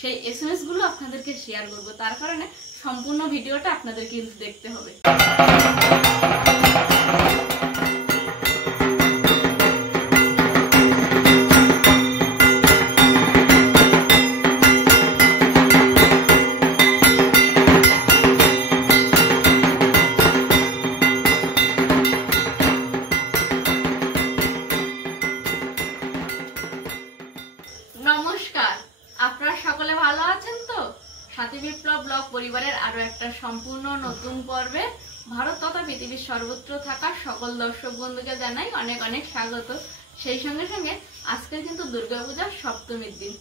সেই এসএমএস গুলো আপনাদেরকে শেয়ার করব। তার কারণে সম্পূর্ণ ভিডিওটা আপনাদের কিন্তু দেখতে হবে। নমস্কার, আপনারা সকলে ভালো আছেন তো? সাথী বিপ্লব ব্লগ পরিবারের আরো একটা সম্পূর্ণ নতুন পর্বে ভারত তথা পৃথিবীর সর্বত্র থাকা সকল দর্শক বন্ধুকে জানাই অনেক অনেক স্বাগত। সেই সঙ্গে সঙ্গে আজকে কিন্তু দুর্গাপূজার সপ্তমীর দিন,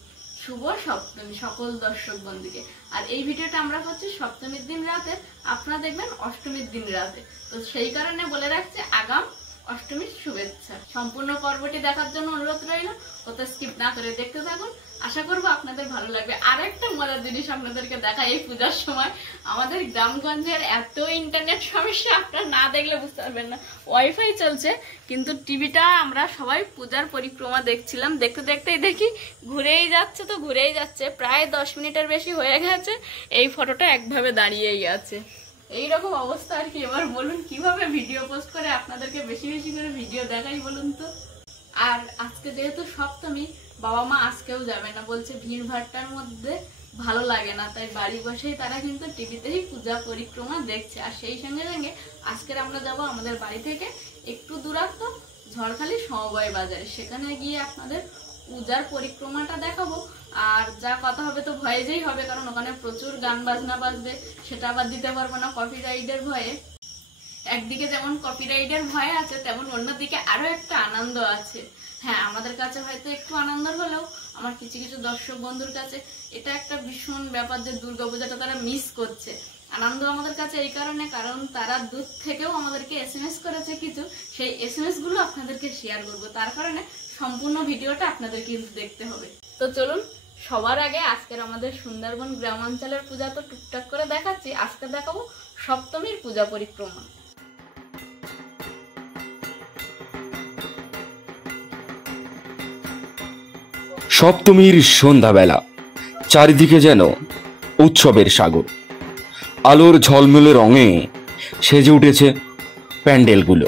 শুভ সপ্তমী সকল দর্শক বন্ধুকে। আর এই ভিডিওটা আমরা করছি সপ্তমীর দিন রাতে, আপনারা দেখবেন অষ্টমীর দিন রাতে। তো সেই কারণে বলে রাখছি আগাম অষ্টমীর শুভেচ্ছা। সম্পূর্ণ পর্বটি দেখার জন্য অনুরোধ রইল, কোথাও স্কিপ না করে দেখতে থাকুন, আশা করবো আপনাদের ভালো লাগবে। আর একটা মজার জিনিস আপনাদেরকে দেখাই, এই পূজার সময় আমাদের গ্রামগঞ্জের এত ইন্টারনেট সমস্যা, আপনারা না দেখলে বুঝতে পারবেন না। ওয়াইফাই চলছে কিন্তু টিভিটা আমরা সবাই পূজার পরিক্রমা দেখছিলাম, দেখতে দেখতেই দেখি ঘুরেই যাচ্ছে, তো ঘুরেই যাচ্ছে, প্রায় 10 মিনিটের বেশি হয়ে গেছে এই ফটোটা একভাবে দাঁড়িয়েই আছে। এইরকম অবস্থা আর কি। এবার বলুন কিভাবে ভিডিও পোস্ট করে আপনাদেরকে বেশি বেশি করে ভিডিও দেখাই বলুন তো। আর আজকে যেহেতু সপ্তমী, বাবা মা আজকেও যাবে না, বলছে ভিড় ভাট্টার মধ্যে ভালো লাগে না, তাই বাড়ি বসেই তারা কিন্তু টিভিতেই পূজা পরিক্রমা দেখছে। আর সেই সঙ্গে সঙ্গে আজকের আমরা যাব আমাদের বাড়ি থেকে একটু দূরত্ব ঝড়খালি সমবায় বাজারে, সেখানে গিয়ে আপনাদের পূজার পরিক্রমাটা দেখাবো। আর যা কথা হবে তো ভয়েজেই হবে, কারণ ওখানে প্রচুর গান বাজনা বাজবে, সেটা আবার দিতে পারবো না কপিরাইটের ভয়ে। একদিকে যেমন কপিরাইটের ভয় আছে, তেমন অন্যদিকে আরো একটা আনন্দ আছে। হ্যাঁ, আমাদের কাছে হয়তো একটু আনন্দ হলেও আমার কিছু কিছু দর্শক বন্ধুর কাছে এটা একটা ভীষণ ব্যাপার যে দুর্গাপূজাটা তারা মিস করছে। আনন্দ আমাদের কাছে এই কারণে, কারণ তারা দূর থেকেও আমাদেরকে এসএমএস করেছে কিছু, সেই এসএমএস গুলো আপনাদেরকে শেয়ার করব। তার কারণে সম্পূর্ণ ভিডিওটা আপনাদের কিন্তু দেখতে হবে। তো চলুন, সবার আগে আজকের আমাদের সুন্দরবন গ্রামাঞ্চলের পূজা তো টুকটাক করে দেখাচ্ছি, আজকে দেখাবো সপ্তমীর পূজা পরিক্রমা। সপ্তমীর সন্ধ্যাবেলা চারিদিকে যেন উৎসবের সাগর, আলোর ঝলমলে রঙে সেজে উঠেছে প্যান্ডেলগুলো।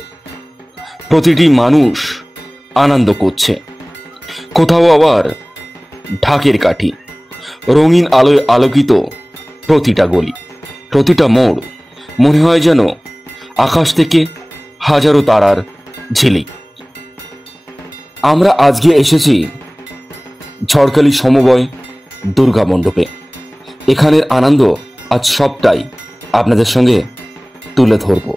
প্রতিটি মানুষ আনন্দ করছে, কোথাও আবার ঢাকের কাঠি, রঙিন আলোয় আলোকিত প্রতিটা গলি, প্রতিটা মোড় মনে হয় যেন আকাশ থেকে হাজারো তারার ঝিলিক। আমরা আজকে এসেছি ঝড়খালি সমবায় দুর্গা মণ্ডপে। এখানের আনন্দ আজ সবটাই আপনাদের সঙ্গে তুলে ধরব।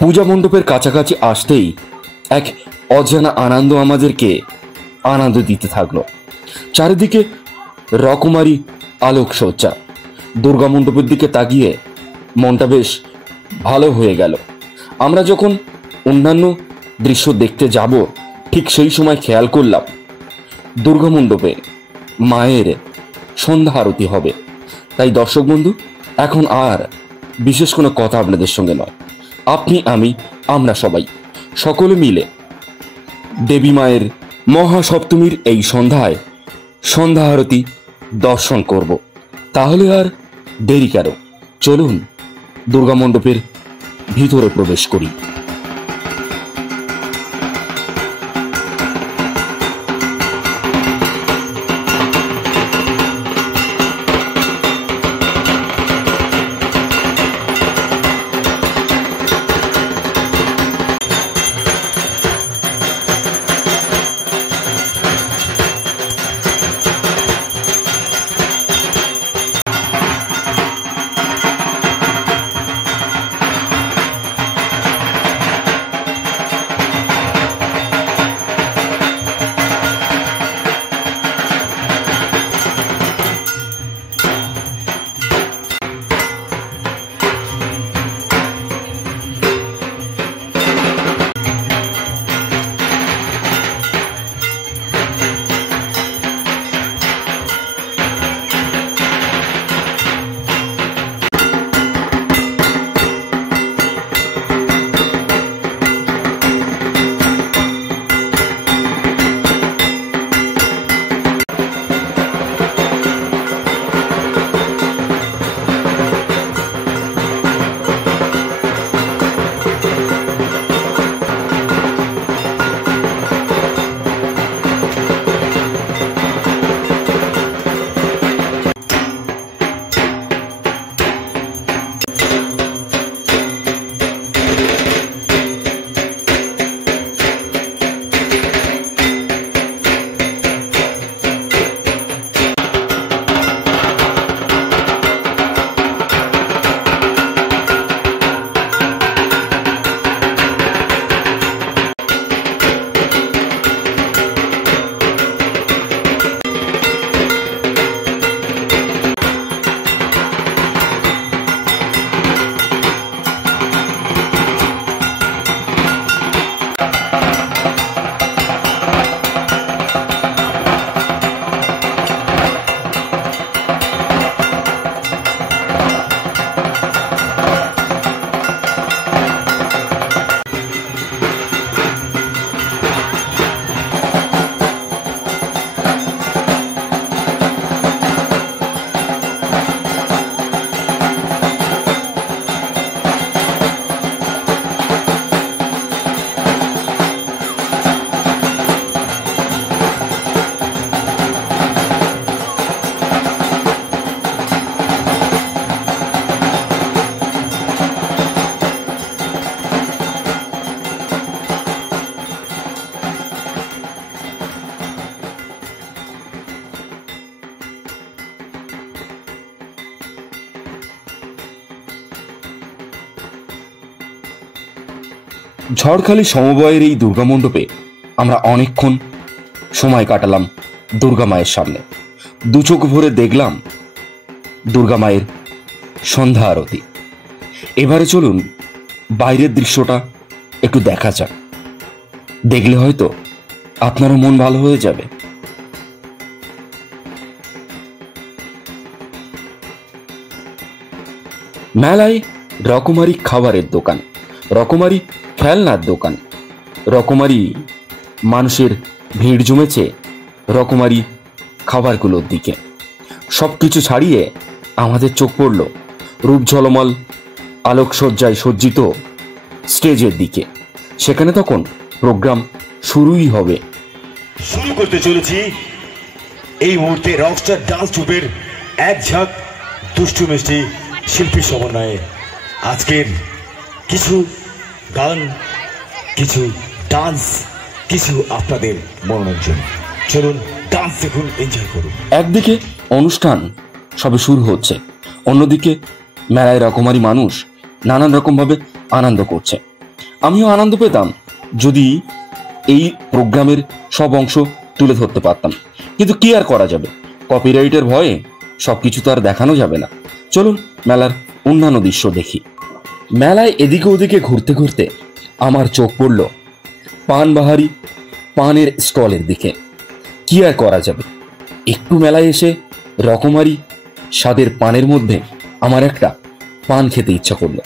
পূজা মণ্ডপের কাছাকাছি আসতেই এক অজানা আনন্দ আমাদেরকে আনন্দ দিতে থাকলো। চারিদিকে রকমারি আলোকসজ্জা, দুর্গা মণ্ডপের দিকে তাকিয়ে মনটা বেশ ভালো হয়ে গেল। আমরা যখন অন্যান্য দৃশ্য দেখতে যাব, ঠিক সেই সময় খেয়াল করলাম দুর্গা মণ্ডপে মায়ের সন্ধ্যা আরতি হবে। তাই দর্শক বন্ধু, এখন আর বিশেষ কোনো কথা আপনাদের সঙ্গে নয়, আপনি আমি আমরা সবাই সকলে মিলে দেবী মায়ের মহাসপ্তমীর এই সন্ধ্যায় সন্ধ্যা আরতি দর্শন করব। তাহলে আর দেরি কেন, চলুন দুর্গা মণ্ডপের ভিতরে প্রবেশ করি। ঝড়খালি সমবায়ের এই দুর্গা মণ্ডপে আমরা অনেকক্ষণ সময় কাটালাম দুর্গা মায়ের সামনে। দু চোখ ভরে দেখলাম দুর্গা মায়ের সন্ধ্যা আরতি। এবারে চলুন বাইরের দৃশ্যটা একটু দেখা যাক, দেখলে হয়তো আপনারও মন ভালো হয়ে যাবে। মেলায় রকমারি খাবারের দোকান, রকমারি খেলনার দোকান, রকমারি মানুষের ভিড় জমেছে রকমারি খাবারগুলোর দিকে। সবকিছু ছাড়িয়ে আমাদের চোখ পড়ল রূপ ঝলমল আলোকসজ্জায় সজ্জিত স্টেজের দিকে। সেখানে তখন প্রোগ্রাম শুরুই হবে। শুরু করতে চলেছি এই মুহূর্তে রকস্টার ডান্স ট্রুপের এক ঝাঁক দুষ্টু মিষ্টি শিল্পী সমন্বয়ে আজকের কিছু গান, কিছু ডান্স, কিছু আপনাদের মনোরঞ্জন। চলুন ডান্স দেখুন, এনজয় করুন। একদিকে অনুষ্ঠান সবে শুরু হচ্ছে, অন্যদিকে মেলায় রকমারি মানুষ নানান রকমভাবে আনন্দ করছে। আমিও আনন্দ পেতাম যদি এই প্রোগ্রামের সব অংশ তুলে ধরতে পারতাম, কিন্তু কি আর করা যাবে, কপিরাইটের ভয়ে সবকিছু তো আর দেখানো যাবে না। চলুন মেলার অন্যান্য দৃশ্য দেখি। মেলায় এদিকে ওদিকে ঘুরতে ঘুরতে আমার চোখ পড়ল পানবাহারি পানের স্টলের দিকে। কি আর করা যাবে, একটু মেলায় এসে রকমারি স্বাদের পানের মধ্যে আমার একটা পান খেতে ইচ্ছা করলো।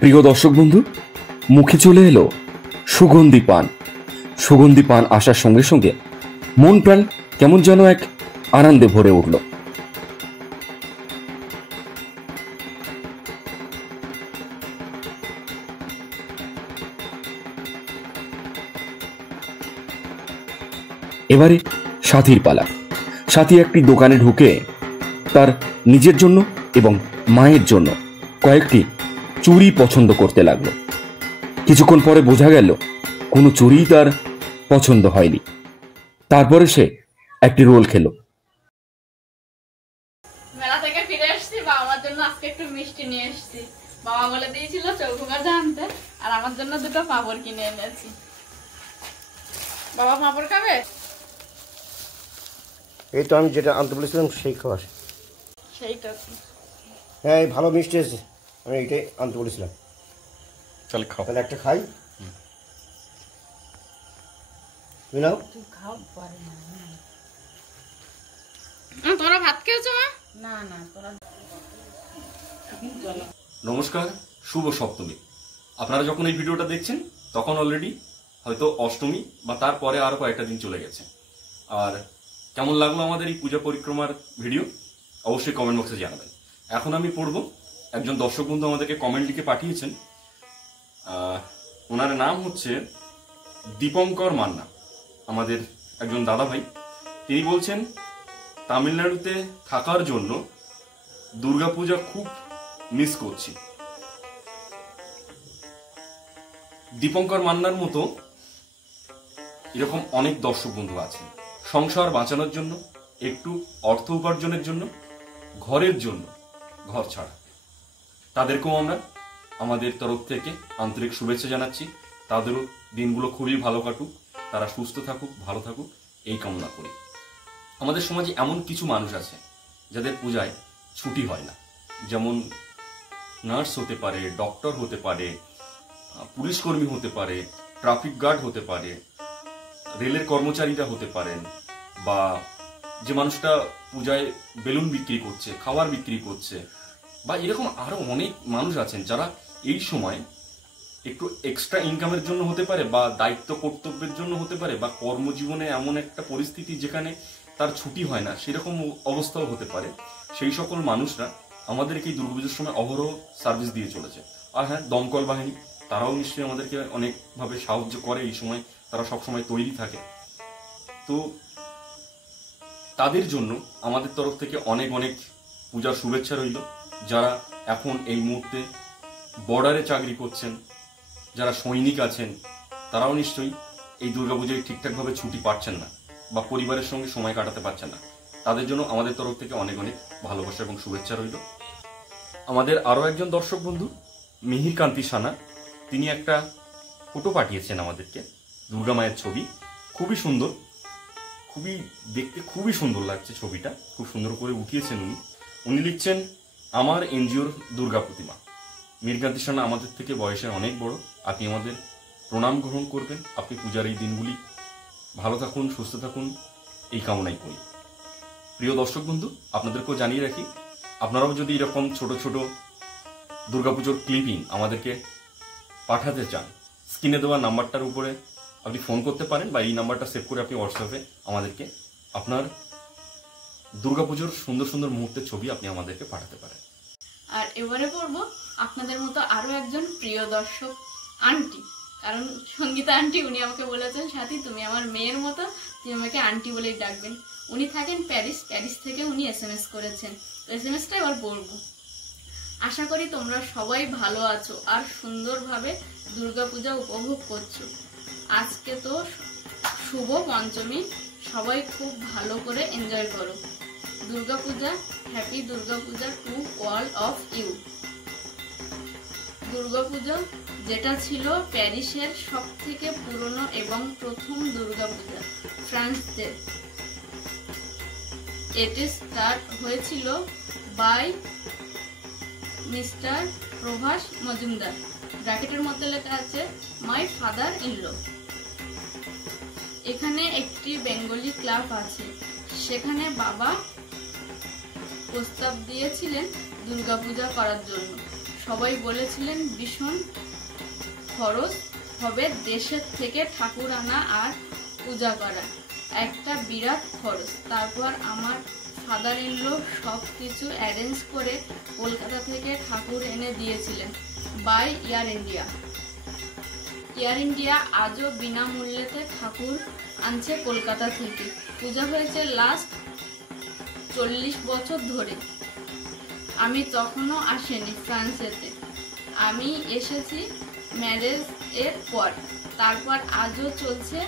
প্রিয় দর্শক বন্ধু, মুখে চলে এলো সুগন্ধি পান। সুগন্ধি পান আসার সঙ্গে সঙ্গে মন প্রাণ কেমন যেন এক আনন্দে ভরে উঠল। এবারে সাথীর পালা। সাথী একটি দোকানে ঢুকে তার নিজের জন্য এবং মায়ের জন্য কয়েকটি চুড়ি পছন্দ করতে লাগলো। কিছুক্ষণ পরে বোঝা গেল কোনো চুড়ি তার পছন্দ হয়নি। তারপরে সে একটি রোল খেলো। মেলা থেকে ফিরে এসেছি, বাবার জন্য আজকে একটু মিষ্টি নিয়ে এসেছি। বাবা বলে দিয়েছিল চৌকো গাছা আনতে, আর আমার জন্য দুটো পাঁপড় কিনে এনেছি। বাবা পাঁপড় খাবে? এই তো আমি যেটা আনতে বলেছিলাম সেই খাবার। সেইটা হ্যাঁ, এই ভালো মিষ্টি আছে, আমি এইটাই আনতে বলেছিলাম। তাহলে খাও। তাহলে একটা খাই, তুমি নাও। তোমরা ভাত খেয়েছো মা? না না তোরা নমস্কার, শুভ সপ্তমী। আপনারা যখন এই ভিডিওটা দেখছেন তখন অলরেডি হয়তো অষ্টমী বা তারপরে আরো কয়েকটা দিন চলে গেছে। আর কেমন লাগলো আমাদের এই পূজা পরিক্রমার ভিডিও অবশ্যই কমেন্ট বক্সে জানাবেন। এখন আমি পড়ব, একজন দর্শক বন্ধু আমাদেরকে কমেন্ট লিখে পাঠিয়েছেন। ওনার নাম হচ্ছে দীপঙ্কর মান্না, আমাদের একজন দাদা ভাই। তিনি বলছেন তামিলনাড়ুতে থাকার জন্য দুর্গাপূজা খুব মিস করছি। দীপঙ্কর মান্নার মতো এরকম অনেক দর্শক বন্ধু আছেন, সংসার বাঁচানোর জন্য, একটু অর্থ উপার্জনের জন্য, ঘরের জন্য ঘর ছাড়া। তাদেরকেও আমরা আমাদের তরফ থেকে আন্তরিক শুভেচ্ছা জানাচ্ছি। তাদেরও দিনগুলো খুবই ভালো কাটুক, তারা সুস্থ থাকুক, ভালো থাকুক, এই কামনা করি। আমাদের সমাজে এমন কিছু মানুষ আছে যাদের পূজায় ছুটি হয় না, যেমন নার্স হতে পারে, ডক্টর হতে পারে, পুলিশ কর্মী হতে পারে, ট্রাফিক গার্ড হতে পারে, রেলের কর্মচারীরা হতে পারেন, বা যে মানুষটা পূজায় বেলুন বিক্রি করছে, খাবার বিক্রি করছে, বা এরকম আরো অনেক মানুষ আছেন যারা এই সময় একটু এক্সট্রা ইনকামের জন্য হতে পারে, বা দায়িত্ব কর্তব্যের জন্য হতে পারে, বা কর্মজীবনে এমন একটা পরিস্থিতি যেখানে তার ছুটি হয় না, সেরকম অবস্থাও হতে পারে। সেই সকল মানুষরা আমাদেরকে এই দুর্গাপুজোর সময় অহরহ সার্ভিস দিয়ে চলেছে। আর হ্যাঁ, দমকল বাহিনী তারাও নিশ্চয়ই আমাদেরকে অনেকভাবে সাহায্য করে। এই সময় তারা সবসময় তৈরি থাকে। তো তাদের জন্য আমাদের তরফ থেকে অনেক অনেক পূজার শুভেচ্ছা রইল। যারা এখন এই মুহূর্তে বর্ডারে চাকরি করছেন, যারা সৈনিক আছেন, তারাও নিশ্চয়ই এই দুর্গাপুজোয় ঠিকঠাকভাবে ছুটি পাচ্ছেন না বা পরিবারের সঙ্গে সময় কাটাতে পারছেন না। তাদের জন্য আমাদের তরফ থেকে অনেক অনেক ভালোবাসা এবং শুভেচ্ছা রইল। আমাদের আরও একজন দর্শক বন্ধু মিহির কান্তি সানা, তিনি একটা ফটো পাঠিয়েছেন আমাদেরকে, দুর্গা মায়ের ছবি। খুবই সুন্দর, খুবই দেখতে খুবই সুন্দর লাগছে ছবিটা, খুব সুন্দর করে উঠিয়েছেন উনি লিখছেন, আমার এনজিওর দুর্গা প্রতিমা। মিহির সানা আমাদের থেকে বয়সে অনেক বড়, আপনি আমাদের প্রণাম গ্রহণ করবেন। আপনি পূজার এই দিনগুলি ভালো থাকুন, সুস্থ থাকুন, এই কামনাই করি। প্রিয় দর্শক বন্ধু, আপনাদেরকেও জানিয়ে রাখি, আপনারাও যদি এরকম ছোট ছোট দুর্গাপুজোর ক্লিপিং আমাদেরকে পাঠাতে চান, স্ক্রিনে দেওয়া নাম্বারটার উপরে আপনি ফোন করতে পারেন, বা এই নাম্বারটা সেভ করে আপনি হোয়াটসঅ্যাপে আমাদেরকে আপনার দুর্গাপুজোর সুন্দর সুন্দর মুহূর্তের ছবি আপনি আমাদেরকে পাঠাতে পারেন। আর এবারে পড়বো আপনাদের মতো আরো একজন প্রিয় দর্শক আন্টি, কারণ সঙ্গীতা আন্টি উনি আমাকে বলেছেন, সাথী তুমি আমার মেয়ের মতো, তুমি আমাকে আন্টি বলেই ডাকবেন। উনি থাকেন প্যারিস থেকে উনি SMS করেছেন। তো SMSটা এবার পড়বো। আশা করি তোমরা সবাই ভালো আছো আর সুন্দরভাবে দুর্গাপূজা উপভোগ করছো। আজকে তো শুভ পঞ্চমী, সবাই খুব ভালো করে এনজয় করো। Durga Puja, happy Durga Puja to all of you. Durga Puja যেটা ছিল প্যারিসের সবথেকে পুরনো এবং প্রথম দুর্গাপূজা ফ্রান্সে। এটি স্টার্ট হয়েছিল বাই মিস্টার প্রভাস মজুমদার, ব্র্যাকেটের মধ্যে লেখা আছে মাই ফাদার ইন ল। এখানে একটি বেঙ্গলি ক্লাব আছে, সেখানে বাবা প্রস্তাব দিয়েছিলেন দুর্গাপূজা করার জন্য। সবাই বলেছিলেন ভীষণ খরচ হবে, দেশের থেকে ঠাকুর আনা আর পূজা করা একটা বিরাট খরচ। তারপর আমার ফাদার ইন ল সব কিছু অ্যারেঞ্জ করে কলকাতা থেকে ঠাকুর এনে দিয়েছিলেন by Air India. Air India আজও বিনামূল্যেতে ঠাকুর আনছে কলকাতা থেকে। পূজা হয়েছে লাস্ট 40 বছর ধরে। আমি তখনও আসেনি ফ্রান্সেতে, আমি এসেছি ম্যারেজ এর পর। তারপর আজও চলছে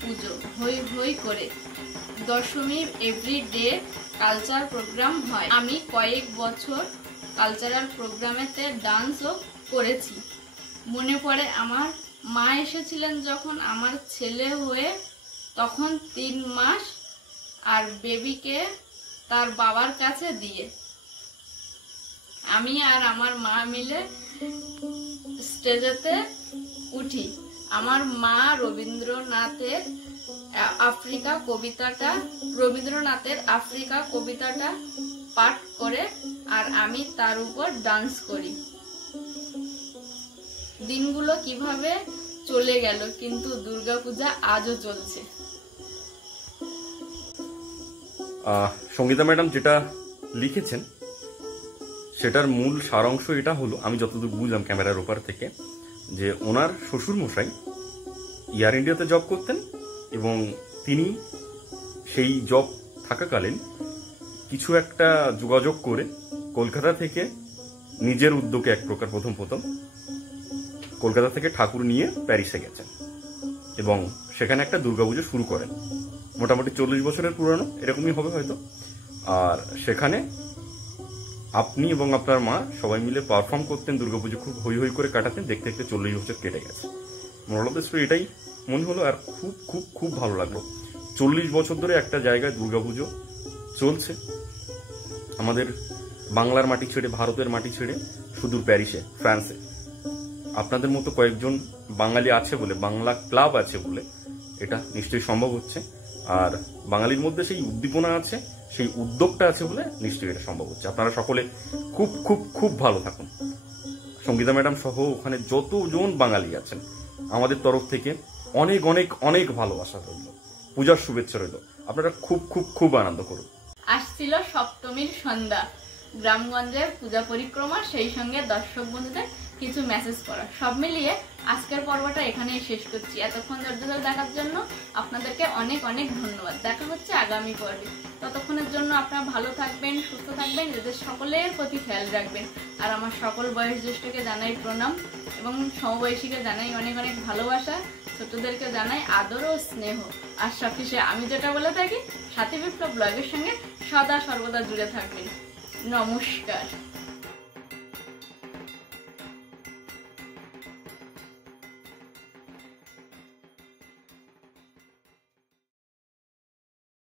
পুজো হই হই করে। দশমীর এভরিডে কালচার প্রোগ্রাম হয়। আমি কয়েক বছর কালচারাল প্রোগ্রামেতে ডান্সও করেছি। মনে পড়ে আমার মা এসেছিলেন যখন আমার ছেলে হয়ে, তখন 3 মাস, আর বেবিকে তার বাবার কাছে দিয়ে আমি আর আমার মা মিলে স্টেজেতে উঠি। আমার মা রবীন্দ্রনাথের আফ্রিকা কবিতাটা পাঠ করে আর আমি তার উপর ডান্স করি। দিনগুলো কিভাবে চলে গেল, কিন্তু দুর্গাপূজা আজও চলছে। সঙ্গীতা ম্যাডাম যেটা লিখেছেন সেটার মূল সারাংশ এটা হলো, আমি যতদূর বুঝলাম ক্যামেরার ওপার থেকে, যে ওনার শ্বশুর মশাই এয়ার ইন্ডিয়াতে জব করতেন এবং তিনি সেই জব থাকাকালীন কিছু একটা যোগাযোগ করে কলকাতা থেকে নিজের উদ্যোগে এক প্রকার প্রথম কলকাতা থেকে ঠাকুর নিয়ে প্যারিসে গেছেন এবং সেখানে একটা দুর্গাপুজো শুরু করেন। মোটামুটি 40 বছরের পুরানো এরকমই হবে হয়তো। আর সেখানে আপনি এবং আপনার মা সবাই মিলে পারফর্ম করতেন, দুর্গাপুজো খুব হই হই করে কাটাতেন। দেখতে দেখতে 40 বছর কেটে গেছে। মোরাল অফ দ্য স্টোরি এটাই মনে হলো, আর খুব খুব খুব ভালো লাগলো। 40 বছর ধরে একটা জায়গায় দুর্গাপুজো চলছে, আমাদের বাংলার মাটি ছেড়ে, ভারতের মাটি ছেড়ে সুদূর প্যারিসে, ফ্রান্সে। আপনাদের মতো কয়েকজন বাঙালি আছে বলে, বাংলা ক্লাব আছে বলে এটা নিশ্চয়ই সম্ভব হচ্ছে। আর বাঙালির মধ্যে সেই উদ্দীপনা আছে, সেই উদ্যোগটা আছে বলে নিশ্চয়ই এটা সম্ভব হচ্ছে। আপনারা সকলে খুব খুব খুব ভালো থাকুন। সঙ্গীতা ম্যাডাম সহ ওখানে যতজন বাঙালি আছেন, আমাদের তরফ থেকে অনেক অনেক অনেক ভালোবাসা রইল, পূজার শুভেচ্ছা রইল। আপনারা খুব খুব খুব আনন্দ করুন। আসছিল সপ্তমীর সন্ধ্যা, গ্রামগঞ্জে পূজা পরিক্রমা, সেই সঙ্গে দর্শক বন্ধুদের কিছু মেসেজ করা, সব মিলিয়ে আজকের পর্বটা এখানেই শেষ করছি। এতক্ষণ ধৈর্য ধরে দেখার জন্য আপনাদেরকে অনেক অনেক ধন্যবাদ। দেখা হচ্ছে আগামী পর্বে। ততক্ষণের জন্য আপনারা ভালো থাকবেন, সুস্থ থাকবেন, এদের সকলের প্রতি খেয়াল রাখবেন। আর আমার সকল বয়স জ্যেষ্ঠকে জানাই প্রণাম এবং সমবয়সীকে জানাই অনেক অনেক ভালোবাসা, ছোটদেরকে জানাই আদর ও স্নেহ। আর সবশেষে আমি যেটা বলে থাকি, সাথী বিপ্লব ব্লগের সঙ্গে সদা সর্বদা জুড়ে থাকবেন। নমস্কার।